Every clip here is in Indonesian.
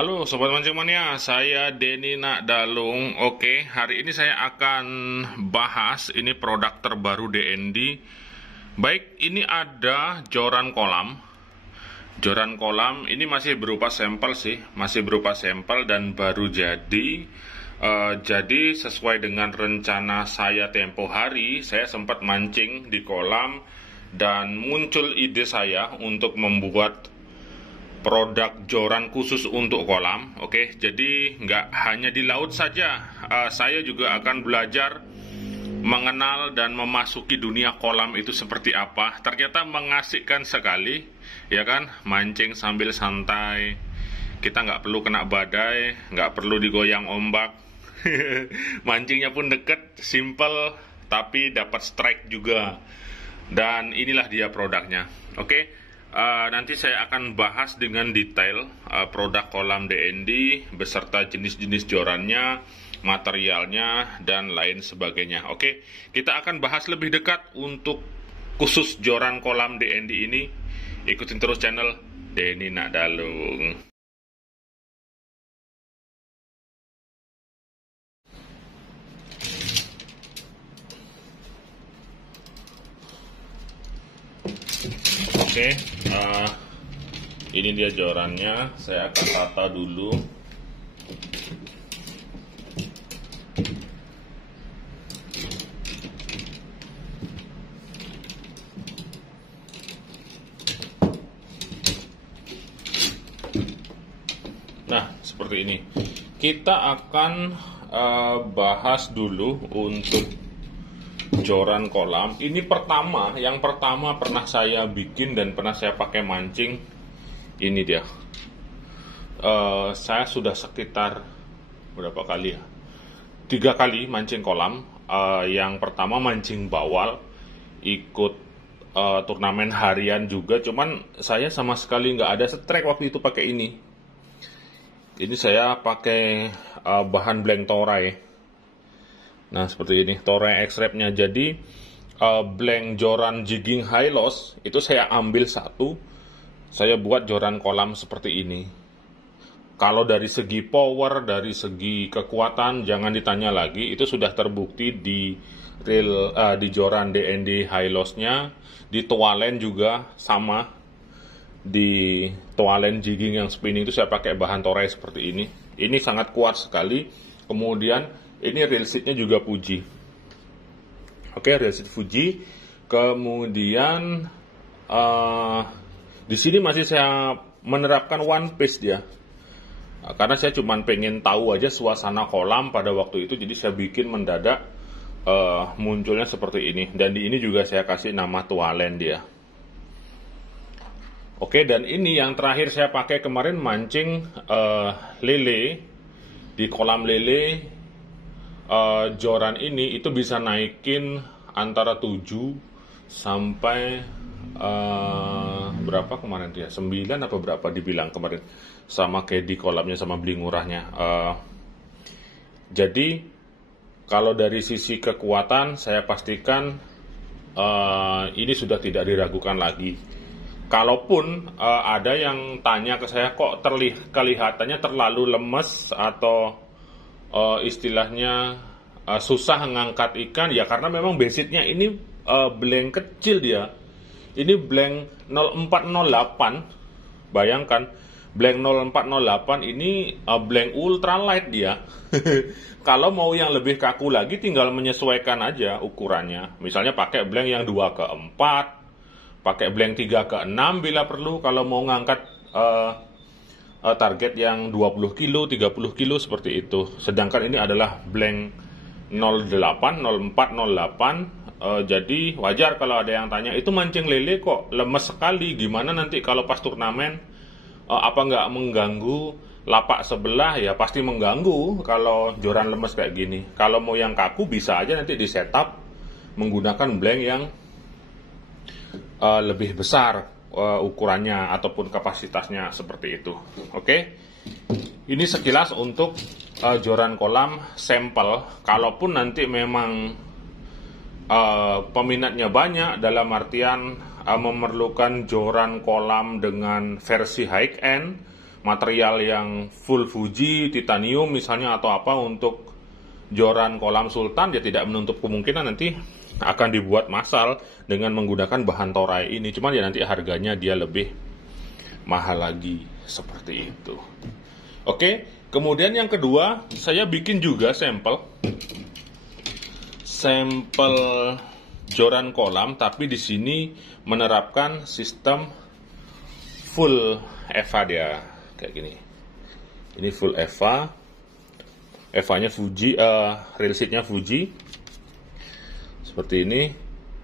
Halo Sobat Mancing Mania, saya Denny Nakdalung. Oke, hari ini saya akan bahas ini produk terbaru DND. Baik, ini ada joran kolam. Joran kolam ini masih berupa sampel sih, masih berupa sampel dan baru jadi. Jadi sesuai dengan rencana saya tempo hari, saya sempat mancing di kolam dan muncul ide saya untuk membuat produk joran khusus untuk kolam. Oke, jadi nggak hanya di laut saja, saya juga akan belajar mengenal dan memasuki dunia kolam itu seperti apa. Ternyata mengasihkan sekali, ya kan? Mancing sambil santai, kita nggak perlu kena badai, nggak perlu digoyang ombak. Mancingnya pun deket, simple, tapi dapat strike juga. Dan inilah dia produknya. Oke. Nanti saya akan bahas dengan detail produk kolam DND beserta jenis-jenis jorannya, materialnya, dan lain sebagainya. Oke, kita akan bahas lebih dekat untuk khusus joran kolam DND ini. Ikutin terus channel Denny Nakdalung. Oke, ini dia jorannya. Saya akan tata dulu. Nah, seperti ini. Kita akan bahas dulu untuk joran kolam. Ini yang pertama pernah saya bikin dan pernah saya pakai mancing. Ini dia. Saya sudah sekitar berapa kali ya? 3 kali mancing kolam. Yang pertama mancing bawal, ikut turnamen harian juga. Cuman saya sama sekali nggak ada strike waktu itu pakai ini. Ini saya pakai bahan blank toray. Nah, seperti ini, toray X-Wrap-nya. Jadi, blank joran jigging high loss, itu saya ambil satu, saya buat joran kolam seperti ini. Kalau dari segi power, dari segi kekuatan, jangan ditanya lagi, itu sudah terbukti di joran DND high loss-nya, di toalen juga sama. Di toalen jigging yang spinning itu saya pakai bahan toray seperti ini. Ini sangat kuat sekali. Kemudian ini reel seat-nya juga Fuji. Oke, reel seat Fuji. Kemudian di sini masih saya menerapkan one piece dia. Karena saya cuma pengen tahu aja suasana kolam pada waktu itu, jadi saya bikin mendadak munculnya seperti ini. Dan di ini juga saya kasih nama toalen dia. Oke, dan ini yang terakhir saya pakai kemarin mancing lele di kolam lele. Joran ini itu bisa naikin antara 7 sampai berapa kemarin dia? 9 apa berapa dibilang kemarin, sama kayak di kolamnya sama beli murahnya. Jadi kalau dari sisi kekuatan saya pastikan ini sudah tidak diragukan lagi. Kalaupun ada yang tanya ke saya, kok kelihatannya terlalu lemes atau istilahnya susah ngangkat ikan, ya karena memang basicnya ini blank kecil dia. Ini blank 0408. Bayangkan blank 0408 ini blank ultralight dia. Kalau mau yang lebih kaku lagi tinggal menyesuaikan aja ukurannya. Misalnya pakai blank yang 2/4, pakai blank 3/6 bila perlu kalau mau ngangkat target yang 20 kilo, 30 kilo seperti itu. Sedangkan ini adalah blank 0408. Jadi wajar kalau ada yang tanya, itu mancing lele kok lemes sekali, gimana nanti kalau pas turnamen, apa nggak mengganggu lapak sebelah? Ya pasti mengganggu kalau joran lemes kayak gini. Kalau mau yang kaku bisa aja nanti di setup menggunakan blank yang lebih besar ukurannya ataupun kapasitasnya seperti itu. Oke, ini sekilas untuk joran kolam sampel. Kalaupun nanti memang peminatnya banyak, dalam artian memerlukan joran kolam dengan versi high end, material yang full Fuji, titanium misalnya atau apa untuk joran kolam Sultan, dia tidak menutup kemungkinan nanti akan dibuat massal dengan menggunakan bahan toray ini. Cuman ya nanti harganya dia lebih mahal lagi, seperti itu. Oke, kemudian yang kedua, saya bikin juga sampel joran kolam, tapi di sini menerapkan sistem full EVA dia, kayak gini. Ini full EVA, EVA-nya Fuji, railseatnya Fuji, seperti ini.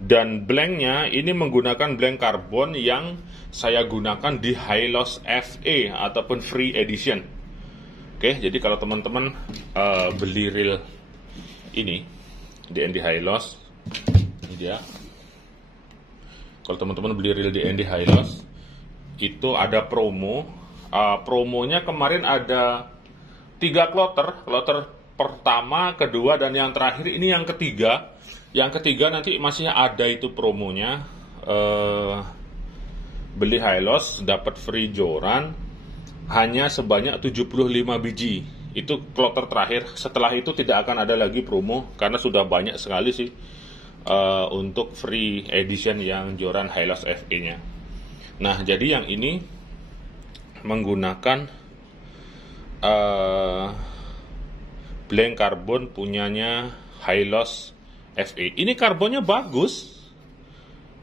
Dan blanknya ini menggunakan blank karbon yang saya gunakan di Hylos FE ataupun Free Edition. Oke, jadi kalau teman-teman beli reel ini DND Hylos, ini dia. Kalau teman-teman beli reel DND Hylos, itu ada promo. Promonya kemarin ada 3 kloter pertama, kedua, dan yang terakhir ini yang ketiga. Yang ketiga nanti masih ada itu promonya. Beli Hylos dapat free joran hanya sebanyak 75 biji. Itu kloter terakhir. Setelah itu tidak akan ada lagi promo karena sudah banyak sekali sih untuk free edition yang joran Hylos FE-nya. Nah, jadi yang ini menggunakan blank karbon punyanya Hylos FE. Ini karbonnya bagus.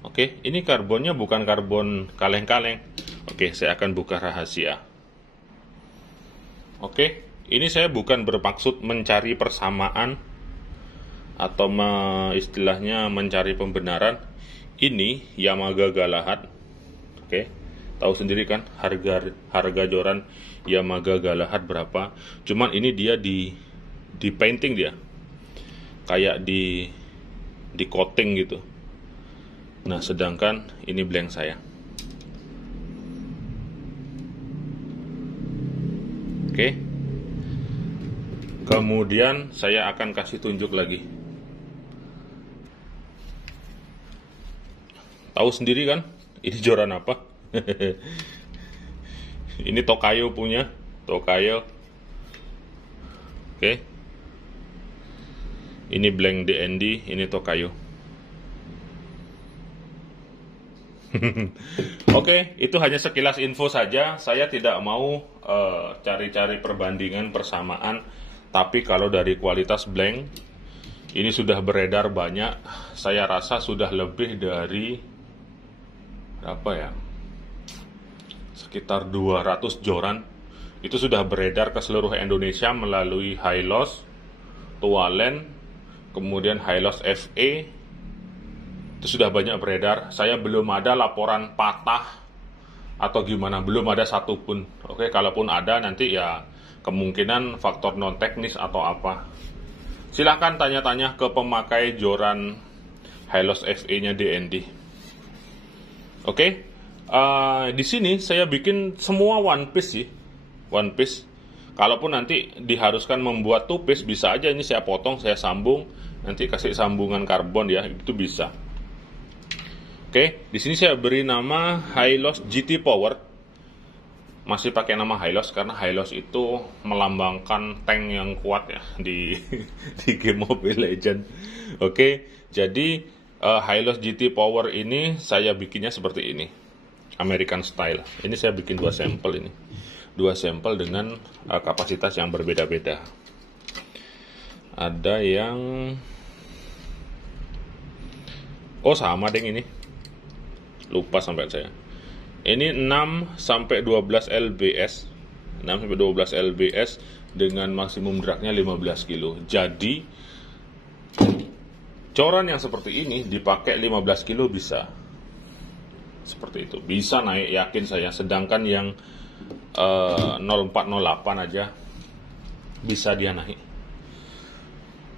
Oke, ini karbonnya bukan karbon kaleng-kaleng. Oke, saya akan buka rahasia. Oke, ini saya bukan bermaksud mencari persamaan atau istilahnya mencari pembenaran. Ini Yamaga Galahad. Oke, tahu sendiri kan harga joran Yamaga Galahad berapa? Cuman ini dia di painting dia, kayak di coating gitu. Nah, sedangkan ini blank saya. Oke. Kemudian saya akan kasih tunjuk lagi. Tahu sendiri kan? Ini joran apa? Ini Tokayo punya, Tokayo. Oke. Ini blank DND, ini Tokayo. Oke, itu hanya sekilas info saja. Saya tidak mau cari-cari perbandingan persamaan. Tapi kalau dari kualitas blank, ini sudah beredar banyak. Saya rasa sudah lebih dari apa ya? Sekitar 200 joran. Itu sudah beredar ke seluruh Indonesia melalui Hylos, Tualen, kemudian Hylos FE. Itu sudah banyak beredar. Saya belum ada laporan patah atau gimana, belum ada satupun. Oke, kalaupun ada nanti ya kemungkinan faktor non teknis atau apa. Silahkan tanya-tanya ke pemakai joran Hylos FE-nya DND. Oke, di sini saya bikin semua one piece sih, one piece. Kalaupun nanti diharuskan membuat two piece, bisa aja ini saya potong, saya sambung, nanti kasih sambungan karbon ya, itu bisa. Oke, di sini saya beri nama Hylos GT Power. Masih pakai nama Hylos karena Hylos itu melambangkan tank yang kuat ya di game Mobile Legends. Oke, jadi Hylos GT Power ini saya bikinnya seperti ini, American style. Ini saya bikin 2 sampel ini, 2 sampel dengan kapasitas yang berbeda-beda. Ada yang sama deng ini. Lupa sampai saya. Ini 6 sampai 12 lbs. 6 sampai 12 lbs dengan maksimum dragnya 15 kilo. Jadi coran yang seperti ini dipakai 15 kilo bisa. Seperti itu. Bisa naik, yakin saya. Sedangkan yang 0408 aja bisa dia naik.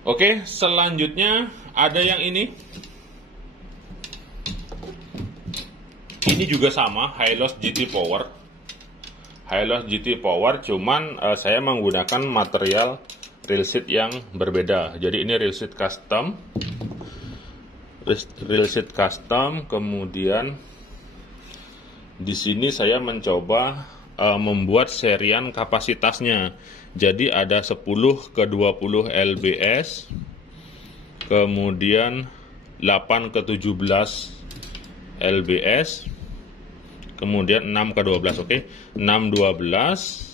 Oke, selanjutnya ada yang ini. Ini juga sama, Hylos GT Power. Hylos GT Power, cuman saya menggunakan material railseat yang berbeda. Jadi ini railseat custom. Railseat custom, kemudian di sini saya mencoba membuat serian kapasitasnya. Jadi ada 10 ke 20 lbs, kemudian 8 ke 17 lbs, kemudian 6 ke 12, oke. 6 12,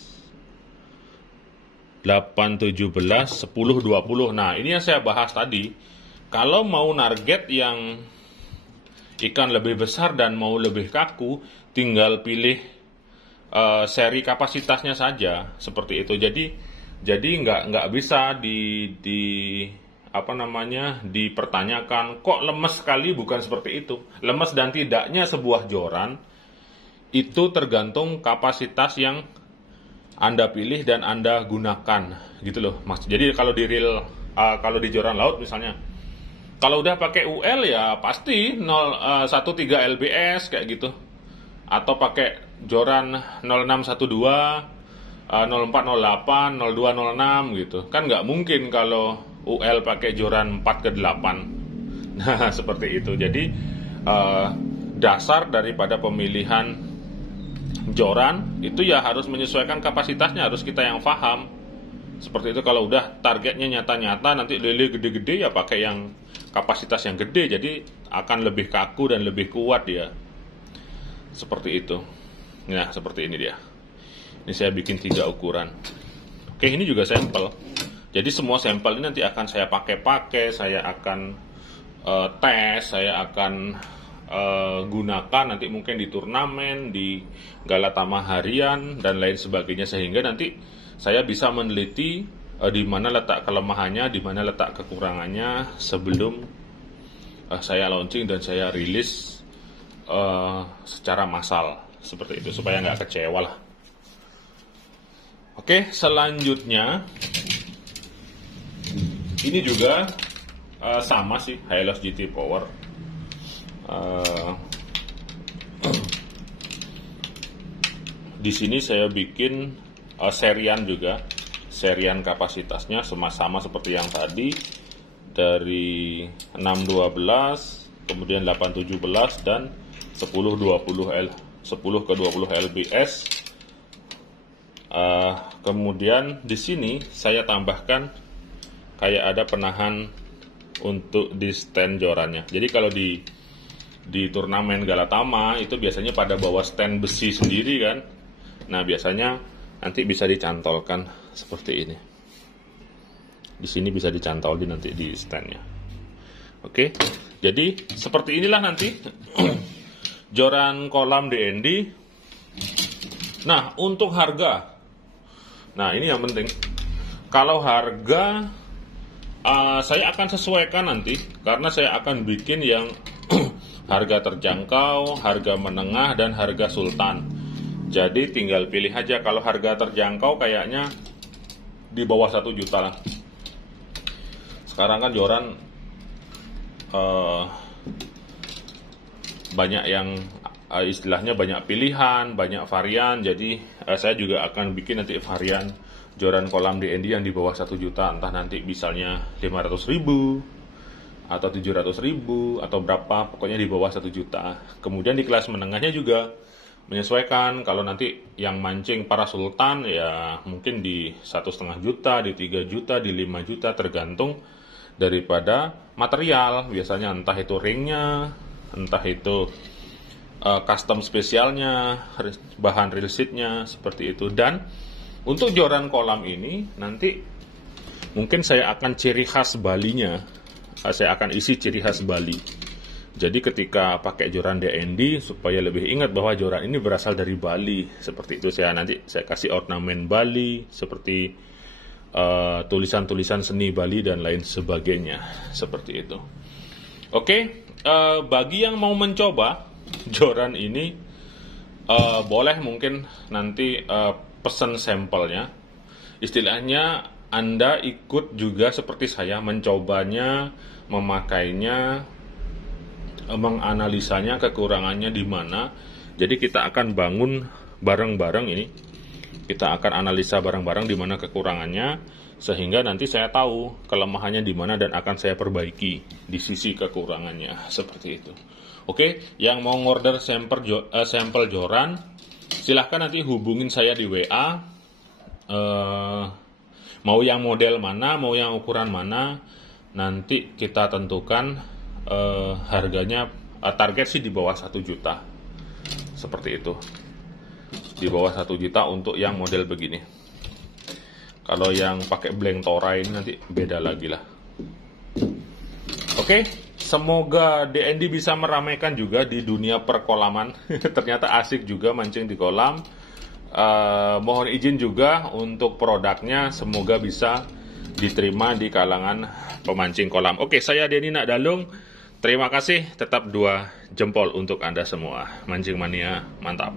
8 17, 10 20. Nah, ini yang saya bahas tadi. Kalau mau target yang ikan lebih besar dan mau lebih kaku, tinggal pilih seri kapasitasnya saja, seperti itu. Jadi nggak bisa dipertanyakan kok lemes sekali, bukan seperti itu. Lemes dan tidaknya sebuah joran itu tergantung kapasitas yang Anda pilih dan Anda gunakan, gitu loh Mas. Jadi kalau di kalau di joran laut misalnya, kalau udah pakai UL ya pasti 13 lbs kayak gitu, atau pakai joran 0612, 0408, 0206 gitu. Kan nggak mungkin kalau UL pakai joran 4 ke 8. Nah, seperti itu. Jadi dasar daripada pemilihan joran itu ya harus menyesuaikan kapasitasnya, harus kita yang paham. Seperti itu. Kalau udah targetnya nyata-nyata, nanti lele gede-gede ya pakai yang kapasitas yang gede, jadi akan lebih kaku dan lebih kuat dia. Seperti itu. Nah, seperti ini dia. Ini saya bikin 3 ukuran. Oke, ini juga sampel. Jadi semua sampel ini nanti akan saya pakai, saya akan tes, saya akan gunakan nanti mungkin di turnamen, di Galatama harian dan lain sebagainya, sehingga nanti saya bisa meneliti di mana letak kelemahannya, di mana letak kekurangannya sebelum saya launching dan saya rilis secara massal, seperti itu, supaya nggak kecewa lah. Oke, selanjutnya ini juga sama sih, Hylos GT Power. Di sini saya bikin serian juga, serian kapasitasnya sama seperti yang tadi, dari 612, kemudian 817 dan 10 ke 20 lbs. Kemudian di sini saya tambahkan kayak ada penahan untuk di stand jorannya. Jadi kalau di turnamen Galatama itu biasanya pada bawa stand besi sendiri kan. Nah, biasanya nanti bisa dicantolkan seperti ini. Di sini bisa dicantolin nanti di standnya. Oke, jadi seperti inilah nanti joran kolam DND. Nah, untuk harga, nah ini yang penting. Kalau harga saya akan sesuaikan nanti, karena saya akan bikin yang harga terjangkau, harga menengah, dan harga sultan. Jadi tinggal pilih aja. Kalau harga terjangkau kayaknya di bawah 1 juta lah. Sekarang kan joran banyak yang istilahnya banyak pilihan, banyak varian. Jadi saya juga akan bikin nanti varian joran kolam DND yang di bawah 1 juta. Entah nanti misalnya 500.000 atau 700.000 atau berapa, pokoknya di bawah 1 juta. Kemudian di kelas menengahnya juga menyesuaikan. Kalau nanti yang mancing para sultan ya mungkin di 1,5 juta, di 3 juta, di 5 juta, tergantung daripada material. Biasanya entah itu ringnya, entah itu custom spesialnya, bahan reel seatnya, seperti itu. Dan untuk joran kolam ini nanti mungkin saya akan ciri khas Balinya, saya akan isi ciri khas Bali. Jadi ketika pakai joran DND, supaya lebih ingat bahwa joran ini berasal dari Bali, seperti itu. Saya kasih ornamen Bali, seperti tulisan-tulisan seni Bali dan lain sebagainya, seperti itu. Oke, bagi yang mau mencoba joran ini, boleh mungkin nanti pesan sampelnya. Istilahnya Anda ikut juga seperti saya mencobanya, memakainya, menganalisanya kekurangannya di mana. Jadi kita akan bangun bareng-bareng ini. Kita akan analisa bareng-bareng di mana kekurangannya, sehingga nanti saya tahu kelemahannya di mana dan akan saya perbaiki di sisi kekurangannya, seperti itu. Oke, yang mau order sampel joran Silahkan nanti hubungin saya di WA. Mau yang model mana, mau yang ukuran mana, nanti kita tentukan harganya. Target sih di bawah 1 juta. Seperti itu. Di bawah 1 juta untuk yang model begini. Kalau yang pakai blank Tora ini nanti beda lagi lah. Oke, semoga DND bisa meramaikan juga di dunia perkolaman. Ternyata asik juga mancing di kolam. Mohon izin juga untuk produknya, semoga bisa diterima di kalangan pemancing kolam. Oke, saya Denny Nakdalung. Terima kasih, tetap 2 jempol untuk Anda semua. Mancing mania, mantap.